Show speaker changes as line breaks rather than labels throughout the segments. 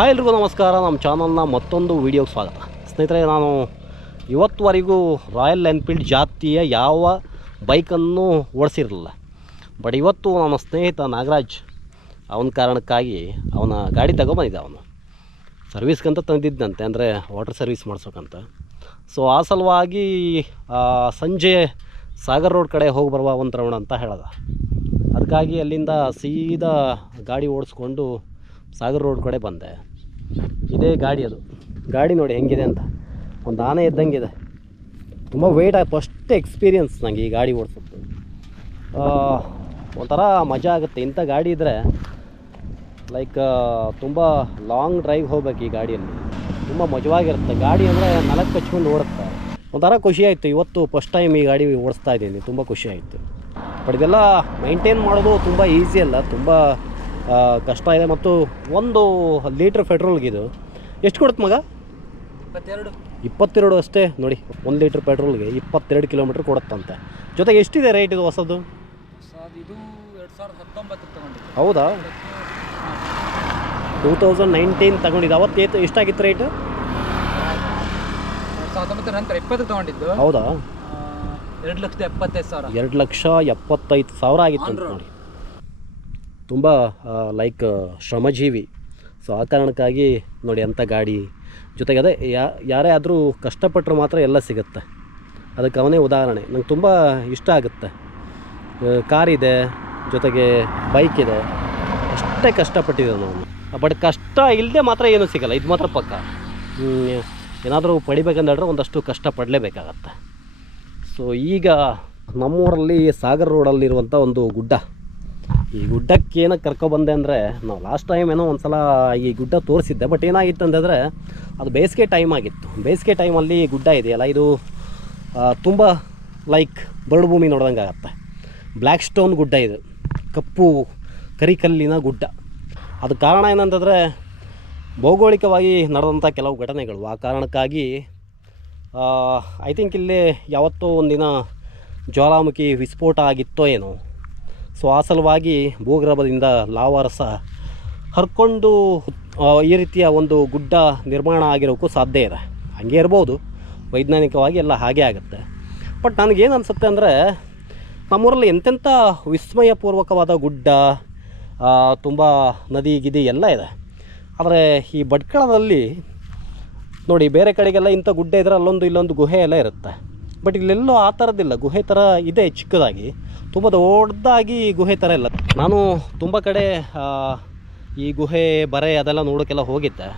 Hi ಎಲ್ರಿಗೂ ನಮಸ್ಕಾರ, ನಮ್ಮ ಚಾನಲ್ನ ಮತ್ತೊಂದು ವೀಡಿಯೋಗೆ ಸ್ವಾಗತ. ಸ್ನೇಹಿತರೆ, ನಾನು ಇವತ್ತುವರೆಗೂ ರಾಯಲ್ ಎನ್ಫೀಲ್ಡ್ ಜಾತಿಯ ಯಾವ ಬೈಕನ್ನು ಓಡಿಸಿರಲಿಲ್ಲ. ಬಟ್ ಇವತ್ತು ನನ್ನ ಸ್ನೇಹಿತ ನಾಗರಾಜ್, ಅವನ ಕಾರಣಕ್ಕಾಗಿ ಅವನ ಗಾಡಿ ತಗೊಂಬಂದಿದ್ದ ಅವನು. ಸರ್ವಿಸ್ಗಂತ ತಂದಿದ್ದಂತೆ, ಅಂದರೆ ವಾಟರ್ ಸರ್ವಿಸ್ ಮಾಡಿಸೋಕಂತ. ಸೊ ಆ ಸಲುವಾಗಿ ಸಂಜೆ ಸಾಗರ್ ರೋಡ್ ಕಡೆ ಹೋಗಿ ಬರುವ ಒಂದು ರೌಂಡ್ ಅಂತ ಹೇಳ್ದ. ಅದಕ್ಕಾಗಿ ಅಲ್ಲಿಂದ ಸೀದಾ ಗಾಡಿ ಓಡಿಸ್ಕೊಂಡು ಸಾಗರ್ ರೋಡ್ ಕಡೆ ಬಂದೆ. ಇದೇ ಗಾಡಿ ಅದು. ಗಾಡಿ ನೋಡಿ ಹೆಂಗಿದೆ ಅಂತ. ಒಂದು ಆನೆ ಇದ್ದಂಗೆ ಇದೆ. ತುಂಬ ವೆಯ್ಟ್ ಆಗಿ ಫಸ್ಟ್ ಎಕ್ಸ್ಪೀರಿಯನ್ಸ್ ನನಗೆ ಈ ಗಾಡಿ ಓಡಿಸೋದು. ಒಂಥರ ಮಜಾ ಆಗುತ್ತೆ. ಇಂಥ ಗಾಡಿ ಇದ್ದರೆ ಲೈಕ್ ತುಂಬ ಲಾಂಗ್ ಡ್ರೈವ್ ಹೋಗ್ಬೇಕು ಈ ಗಾಡಿಯಲ್ಲಿ. ತುಂಬ ಮಜವಾಗಿರುತ್ತೆ. ಗಾಡಿ ಅಂದರೆ ನಾಲ್ಕು ಹಚ್ಕೊಂಡು ಓಡುತ್ತೆ. ಒಂಥರ ಖುಷಿ ಆಯಿತು. ಇವತ್ತು ಫಸ್ಟ್ ಟೈಮ್ ಈ ಗಾಡಿ ಓಡಿಸ್ತಾ ಇದ್ದೀನಿ. ತುಂಬ ಖುಷಿ ಆಯಿತು. ಬಟ್ ಇದೆಲ್ಲ ಮೈಂಟೈನ್ ಮಾಡೋದು ತುಂಬ ಈಸಿ ಅಲ್ಲ. ತುಂಬ ಕಷ್ಟ ಇದೆ ಮತ್ತು ಒಂದು ಲೀಟ್ರ್ ಪೆಟ್ರೋಲ್ಗಿದು ಎಷ್ಟು ಕೊಡುತ್ತೆ ಮಗ?
ಇಪ್ಪತ್ತೆರಡು.
ಇಪ್ಪತ್ತೆರಡು ಅಷ್ಟೇ. ನೋಡಿ ಒಂದು ಲೀಟ್ರ್ ಪೆಟ್ರೋಲ್ಗೆ ಇಪ್ಪತ್ತೆರಡು ಕಿಲೋಮೀಟ್ರ್ ಕೊಡುತ್ತಂತೆ. ಜೊತೆಗೆ ಎಷ್ಟಿದೆ ರೇಟ್ ಇದು ಹೊಸದು?
ಇದು ಎರಡು ಸಾವಿರದ ತಗೊಂಡಿದ್ದು.
ಹೌದಾ? ಟೂ ತೌಸಂಡ್ ನೈನ್ಟೀನ್ ತಗೊಂಡಿದ್ದು. ಅವತ್ತು ಎಷ್ಟಾಗಿತ್ತು ರೇಟ್
ಸಾವಿರದ ನಂತರ ಇಪ್ಪತ್ತಕ್ಕೆ ತಗೊಂಡಿದ್ದು.
ಹೌದಾ?
ಎರಡು ಲಕ್ಷದ ಎಪ್ಪತ್ತೈದು ಸಾವಿರ.
ಎರಡು ಲಕ್ಷ ಎಪ್ಪತ್ತೈದು ಸಾವಿರ ಆಗಿತ್ತು. ನೋಡಿ. ತುಂಬ ಲೈಕ್ ಶ್ರಮಜೀವಿ. ಸೊ ಆ ಕಾರಣಕ್ಕಾಗಿ ನೋಡಿ ಅಂಥ ಗಾಡಿ ಜೊತೆಗೆ ಅದೇ ಯಾರೇ ಆದರೂ ಕಷ್ಟಪಟ್ಟರೆ ಮಾತ್ರ ಎಲ್ಲ ಸಿಗುತ್ತೆ. ಅದಕ್ಕೆ ಅವನೇ ಉದಾಹರಣೆ. ನಂಗೆ ತುಂಬ ಇಷ್ಟ ಆಗುತ್ತೆ. ಕಾರಿದೆ, ಜೊತೆಗೆ ಬೈಕ್ ಇದೆ ಅಷ್ಟೇ ಕಷ್ಟಪಟ್ಟಿದ್ದಾನೆ ನಾನು. ಬಟ್ ಕಷ್ಟ ಇಲ್ಲದೆ ಮಾತ್ರ ಏನೂ ಸಿಗಲ್ಲ. ಇದು ಮಾತ್ರ ಪಕ್ಕ. ಏನಾದರೂ ಪಡಿಬೇಕಂದ್ರೆ ಒಂದಷ್ಟು ಕಷ್ಟ ಪಡಲೇಬೇಕಾಗತ್ತೆ ಸೊ ಈಗ ನಮ್ಮೂರಲ್ಲಿ ಸಾಗರ್ ರೋಡಲ್ಲಿರುವಂಥ ಒಂದು ಗುಡ್ಡ. ಈ ಗುಡ್ಡಕ್ಕೆ ಏನಕ್ಕೆ ಕರ್ಕೊಬಂದೆ ಅಂದರೆ ನಾವು ಲಾಸ್ಟ್ ಟೈಮ್ ಏನೋ ಒಂದು ಸಲ ಈ ಗುಡ್ಡ ತೋರಿಸಿದ್ದೆ ಬಟ್ ಏನಾಗಿತ್ತು ಅಂತಂದರೆ ಅದು ಬೇಸಿಗೆ ಟೈಮ್ ಆಗಿತ್ತು. ಬೇಸಿಗೆ ಟೈಮಲ್ಲಿ ಗುಡ್ಡ ಇದೆಯಲ್ಲ, ಇದು ತುಂಬ ಲೈಕ್ ಬರಡು ಭೂಮಿ ನೋಡ್ದಂಗೆ ಆಗತ್ತೆ. ಬ್ಲ್ಯಾಕ್ ಸ್ಟೋನ್ ಗುಡ್ಡ ಇದು, ಕಪ್ಪು ಕರಿಕಲ್ಲಿನ ಗುಡ್ಡ. ಅದು ಕಾರಣ ಏನಂತಂದರೆ ಭೌಗೋಳಿಕವಾಗಿ ನಡೆದಂಥ ಕೆಲವು ಘಟನೆಗಳು. ಆ ಕಾರಣಕ್ಕಾಗಿ ಐ ಥಿಂಕ್ ಇಲ್ಲಿ ಯಾವತ್ತೋ ಒಂದಿನ ಜ್ವಾಲಾಮುಖಿ ವಿಸ್ಫೋಟ ಆಗಿತ್ತೋ ಏನೋ ಸೊ ಆ ಸಲುವಾಗಿ ಭೂಗರ್ಭದಿಂದ ಲಾವಾರಸ ಹರ್ಕೊಂಡು ಈ ರೀತಿಯ ಒಂದು ಗುಡ್ಡ ನಿರ್ಮಾಣ ಆಗಿರೋಕ್ಕೂ ಸಾಧ್ಯ ಇದೆ. ಹಂಗೆ ಇರ್ಬೋದು. ವೈಜ್ಞಾನಿಕವಾಗಿ ಎಲ್ಲ ಹಾಗೆ ಆಗುತ್ತೆ. ಬಟ್ ನನಗೇನು ಅನಿಸುತ್ತೆ ಅಂದರೆ ನಮ್ಮೂರಲ್ಲಿ ಎಂತೆಂಥ ವಿಸ್ಮಯಪೂರ್ವಕವಾದ ಗುಡ್ಡ ತುಂಬ ನದಿ ಗಿದಿ ಎಲ್ಲ ಇದೆ. ಆದರೆ ಈ ಭಟ್ಕಳದಲ್ಲಿ ನೋಡಿ ಬೇರೆ ಕಡೆಗೆಲ್ಲ ಇಂಥ ಗುಡ್ಡ ಇದ್ರೆ ಅಲ್ಲೊಂದು ಇಲ್ಲೊಂದು ಗುಹೆ ಎಲ್ಲ ಇರುತ್ತೆ. ಬಟ್ ಇಲ್ಲೆಲ್ಲೋ ಆ ಥರದ್ದಿಲ್ಲ ಗುಹೆ ಥರ ಇದೆ ಚಿಕ್ಕದಾಗಿ. ತುಂಬ ದೊಡ್ಡದಾಗಿ ಗುಹೆ ಥರ ಇಲ್ಲ. ನಾನು ತುಂಬ ಕಡೆ ಈ ಗುಹೆ ಬರೆ ಅದೆಲ್ಲ ನೋಡೋಕ್ಕೆಲ್ಲ ಹೋಗಿದ್ದೆ.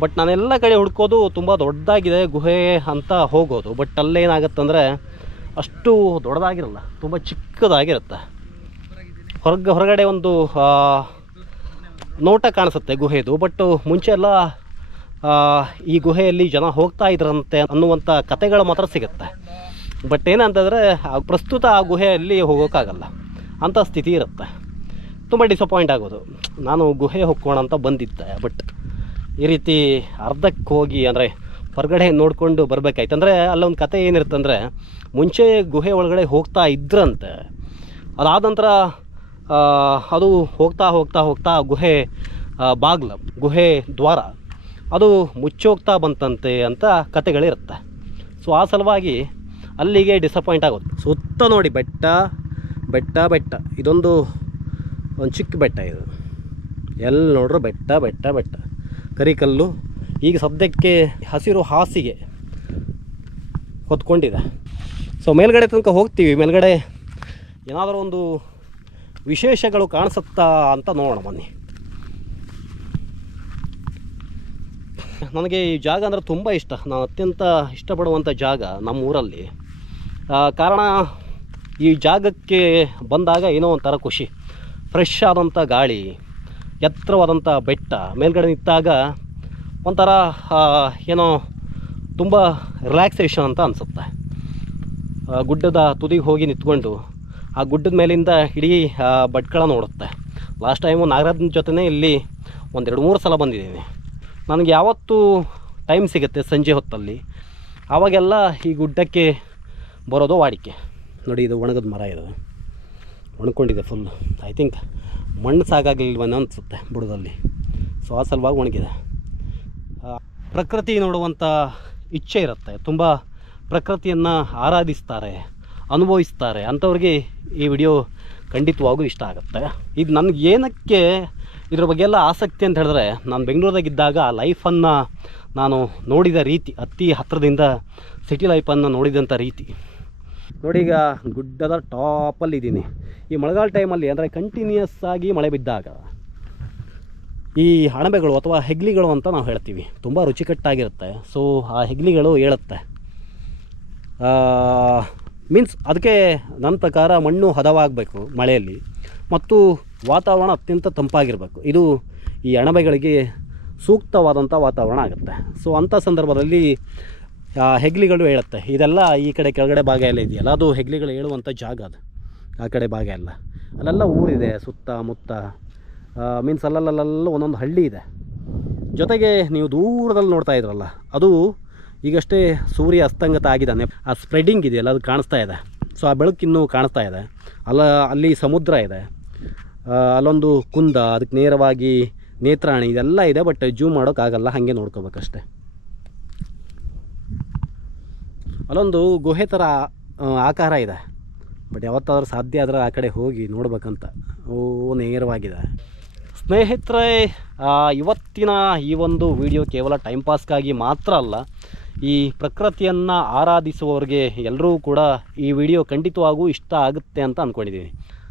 ಬಟ್ ನಾನೆಲ್ಲ ಕಡೆ ಹುಡ್ಕೋದು ತುಂಬ ದೊಡ್ಡದಾಗಿದೆ ಗುಹೆ ಅಂತ ಹೋಗೋದು. ಬಟ್ ಅಲ್ಲೇನಾಗತ್ತಂದರೆ ಅಷ್ಟು ದೊಡ್ಡದಾಗಿರಲ್ಲ. ತುಂಬ ಚಿಕ್ಕದಾಗಿರುತ್ತೆ. ಹೊರಗೆ, ಹೊರಗಡೆ ಒಂದು ನೋಟ ಕಾಣಿಸುತ್ತೆ ಗುಹೆದು. ಬಟ್ ಮುಂಚೆ ಎಲ್ಲ ಈ ಗುಹೆಯಲ್ಲಿ ಜನ ಹೋಗ್ತಾ ಇದ್ರಂತೆ ಅನ್ನುವಂಥ ಕತೆಗಳು ಮಾತ್ರ ಸಿಗುತ್ತೆ. ಬಟ್ ಏನಂತಂದರೆ ಪ್ರಸ್ತುತ ಆ ಗುಹೆಯಲ್ಲಿ ಹೋಗೋಕ್ಕಾಗಲ್ಲ. ಅಂಥ ಸ್ಥಿತಿ ಇರುತ್ತೆ. ತುಂಬ ಡಿಸಪಾಯಿಂಟ್ ಆಗೋದು. ನಾನು ಗುಹೆ ಹೋಗ್ಕೋಣ ಅಂತ ಬಂದಿದ್ದೆ ಬಟ್ ಈ ರೀತಿ ಅರ್ಧಕ್ಕೆ ಹೋಗಿ ಅಂದರೆ ಹೊರಗಡೆ ನೋಡಿಕೊಂಡು ಬರಬೇಕಾಯ್ತು. ಅಂದರೆ ಅಲ್ಲೊಂದು ಕತೆ ಏನಿರುತ್ತೆ ಅಂದರೆ, ಮುಂಚೆ ಗುಹೆ ಒಳಗಡೆ ಹೋಗ್ತಾ ಇದ್ರಂತೆ. ಅದಾದ ನಂತರ ಅದು ಹೋಗ್ತಾ ಹೋಗ್ತಾ ಹೋಗ್ತಾ ಗುಹೆ ಬಾಗ್ಲ, ಗುಹೆ ದ್ವಾರ ಅದು ಮುಚ್ಚೋಗ್ತಾ ಬಂತಂತೆ ಅಂತ ಕತೆಗಳಿರುತ್ತೆ. ಸೊ, ಆ ಸಲುವಾಗಿ ಅಲ್ಲಿಗೆ ಡಿಸಪಾಯಿಂಟ್ ಆಗೋದು. ಸುತ್ತ ನೋಡಿ, ಬೆಟ್ಟ ಬೆಟ್ಟ ಬೆಟ್ಟ. ಇದೊಂದು ಒಂದು ಚಿಕ್ಕ ಬೆಟ್ಟ ಇದು. ಎಲ್ಲಿ ನೋಡ್ರು ಬೆಟ್ಟ ಬೆಟ್ಟ ಬೆಟ್ಟ. ಕರಿಕಲ್ಲು ಈಗ ಸದ್ಯಕ್ಕೆ ಹಸಿರು ಹಾಸಿಗೆ ಹೊತ್ಕೊಂಡಿದೆ. ಸೊ, ಮೇಲ್ಗಡೆ ತನಕ ಹೋಗ್ತೀವಿ. ಮೇಲ್ಗಡೆ ಏನಾದರೂ ಒಂದು ವಿಶೇಷಗಳು ಕಾಣಿಸುತ್ತಾ ಅಂತ ನೋಡೋಣ ಬನ್ನಿ. ನನಗೆ ಈ ಜಾಗ ಅಂದರೆ ತುಂಬ ಇಷ್ಟ. ನಾನು ಅತ್ಯಂತ ಇಷ್ಟಪಡುವಂಥ ಜಾಗ ನಮ್ಮ ಊರಲ್ಲಿ. ಕಾರಣ ಈ ಜಾಗಕ್ಕೆ ಬಂದಾಗ ಏನೋ ಒಂಥರ ಖುಷಿ. ಫ್ರೆಶ್ ಆದಂಥ ಗಾಳಿ ಎತ್ತರವಾದಂಥ ಬೆಟ್ಟ, ಮೇಲ್ಗಡೆ ನಿಂತಾಗ ಒಂಥರ ಏನೋ ತುಂಬ ರಿಲ್ಯಾಕ್ಸೇಷನ್ ಅಂತ ಅನಿಸುತ್ತೆ. ಗುಡ್ಡದ ತುದಿಗೆ ಹೋಗಿ ನಿಂತ್ಕೊಂಡು ಆ ಗುಡ್ಡದ ಮೇಲಿಂದ ಇಡೀ ಬಟ್ಕಳ ನೋಡುತ್ತೆ. ಲಾಸ್ಟ್ ಟೈಮು ನಾಗರಾಜನ ಜೊತೆನೇ ಇಲ್ಲಿ ಒಂದೆರಡು ಮೂರು ಸಲ ಬಂದಿದ್ದೀನಿ. ನನಗೆ ಯಾವತ್ತೂ ಟೈಮ್ ಸಿಗುತ್ತೆ ಸಂಜೆ ಹೊತ್ತಲ್ಲಿ. ಆವಾಗೆಲ್ಲ ಈ ಗುಡ್ಡಕ್ಕೆ ಬರೋದು ವಾಡಿಕೆ. ನೋಡಿ ಇದು ಒಣಗದ ಮರ ಇದು. ಒಣಕೊಂಡಿದೆ ಫುಲ್ ಐ ಥಿಂಕ್ ಮಣ್ಣು ಸಾಕಾಗಲಿಲ್ವನ ಅನಿಸುತ್ತೆ ಬುಡದಲ್ಲಿ. ಸೊ ಆ ಸಲುವಾಗಿ ಒಣಗಿದೆ. ಪ್ರಕೃತಿ ನೋಡುವಂಥ ಇಚ್ಛೆ ಇರುತ್ತೆ. ತುಂಬ ಪ್ರಕೃತಿಯನ್ನು ಆರಾಧಿಸ್ತಾರೆ, ಅನುಭವಿಸ್ತಾರೆ. ಅಂಥವ್ರಿಗೆ ಈ ವಿಡಿಯೋ ಖಂಡಿತವಾಗೂ ಇಷ್ಟ ಆಗುತ್ತೆ. ಇದು ನನಗೆ ಏನಕ್ಕೆ ಇದ್ರ ಬಗ್ಗೆ ಎಲ್ಲ ಆಸಕ್ತಿ ಅಂತ ಹೇಳಿದ್ರೆ ನಾನು ಬೆಂಗಳೂರಾಗಿದ್ದಾಗ ಆ ಲೈಫನ್ನು ನಾನು ನೋಡಿದ ರೀತಿ, ಅತಿ ಹತ್ತಿರದಿಂದ ಸಿಟಿ ಲೈಫನ್ನು ನೋಡಿದಂಥ ರೀತಿ. ನೋಡಿ ಈಗ ಗುಡ್ಡದ ಟಾಪಲ್ಲಿ ಇದ್ದೀನಿ. ಈ ಮಳೆಗಾಲ ಟೈಮಲ್ಲಿ ಅಂದರೆ ಕಂಟಿನ್ಯೂಸ್ ಆಗಿ ಮಳೆ ಬಿದ್ದಾಗ ಈ ಅಣಬೆಗಳು ಅಥವಾ ಹೆಗ್ಲಿಗಳು ಅಂತ ನಾವು ಹೇಳ್ತೀವಿ. ತುಂಬ ರುಚಿಕಟ್ಟಾಗಿರುತ್ತೆ. ಸೊ ಆ ಹೆಗ್ಲಿಗಳು ಹೇಳುತ್ತೆ ಮೀನ್ಸ್ ಅದಕ್ಕೆ ನನ್ನ ಪ್ರಕಾರ ಮಣ್ಣು ಹದವಾಗಬೇಕು ಮಳೆಯಲ್ಲಿ. ಮತ್ತು ವಾತಾವರಣ ಅತ್ಯಂತ ತಂಪಾಗಿರಬೇಕು. ಇದು ಈ ಅಣಬೆಗಳಿಗೆ ಸೂಕ್ತವಾದಂಥ ವಾತಾವರಣ ಆಗುತ್ತೆ. ಸೊ ಅಂಥ ಸಂದರ್ಭದಲ್ಲಿ ಹೆಗ್ಲಿಗಳು ಹೇಳುತ್ತೆ ಇದೆಲ್ಲ ಈ ಕಡೆ ಕೆಳಗಡೆ ಭಾಗ ಎಲ್ಲ ಇದೆಯಲ್ಲ, ಅದು ಹೆಗ್ಲಿಗಳು ಹೇಳುವಂಥ ಜಾಗ ಅದು. ಆ ಕಡೆ ಭಾಗ ಎಲ್ಲ. ಅಲ್ಲೆಲ್ಲ ಊರಿದೆ, ಸುತ್ತ, ಮುತ್ತ. ಮೀನ್ಸ್ ಅಲ್ಲಲ್ಲಲ್ಲ ಒಂದೊಂದು ಹಳ್ಳಿ ಇದೆ. ಜೊತೆಗೆ ನೀವು ದೂರದಲ್ಲಿ ನೋಡ್ತಾ ಇದ್ರಲ್ಲ, ಅದು ಈಗಷ್ಟೇ ಸೂರ್ಯ ಅಸ್ತಂಗತ ಆಗಿದ್ದಾನೆ. ಆ ಸ್ಪ್ರೆಡಿಂಗ್ ಇದೆಯಲ್ಲ, ಅದು ಕಾಣಿಸ್ತಾ ಇದೆ. ಸೊ ಆ ಬೆಳಕು ಇನ್ನೂ ಕಾಣಿಸ್ತಾ ಇದೆ. ಅಲ್ಲ, ಅಲ್ಲಿ ಸಮುದ್ರ ಇದೆ. ಅಲ್ಲೊಂದು ಕುಂದ, ಅದಕ್ಕೆ ನೇರವಾಗಿ ನೇತ್ರಾಣಿ ಇದೆಲ್ಲ ಇದೆ ಬಟ್ ಜೂಮ್ ಮಾಡೋಕ್ಕಾಗಲ್ಲ, ಹಾಗೆ ನೋಡ್ಕೋಬೇಕಷ್ಟೆ. ಅಲ್ಲೊಂದು ಗುಹೆ ಥರ ಆಕಾರ ಇದೆ. ಬಟ್ ಯಾವತ್ತಾದರೂ ಸಾಧ್ಯ ಆದರೆ ಆ ಕಡೆ ಹೋಗಿ ನೋಡ್ಬೇಕಂತ. ಓ, ನೇರವಾಗಿದೆ. ಸ್ನೇಹಿತರೆ ಇವತ್ತಿನ ಈ ಒಂದು ವಿಡಿಯೋ ಕೇವಲ ಟೈಮ್ ಪಾಸ್ಗಾಗಿ ಮಾತ್ರ ಅಲ್ಲ, ಈ ಪ್ರಕೃತಿಯನ್ನು ಆರಾಧಿಸುವವರಿಗೆ ಎಲ್ಲರೂ ಕೂಡ ಈ ವಿಡಿಯೋ ಖಂಡಿತವಾಗೂ ಇಷ್ಟ ಆಗುತ್ತೆ ಅಂತ ಅಂದ್ಕೊಂಡಿದ್ದೀನಿ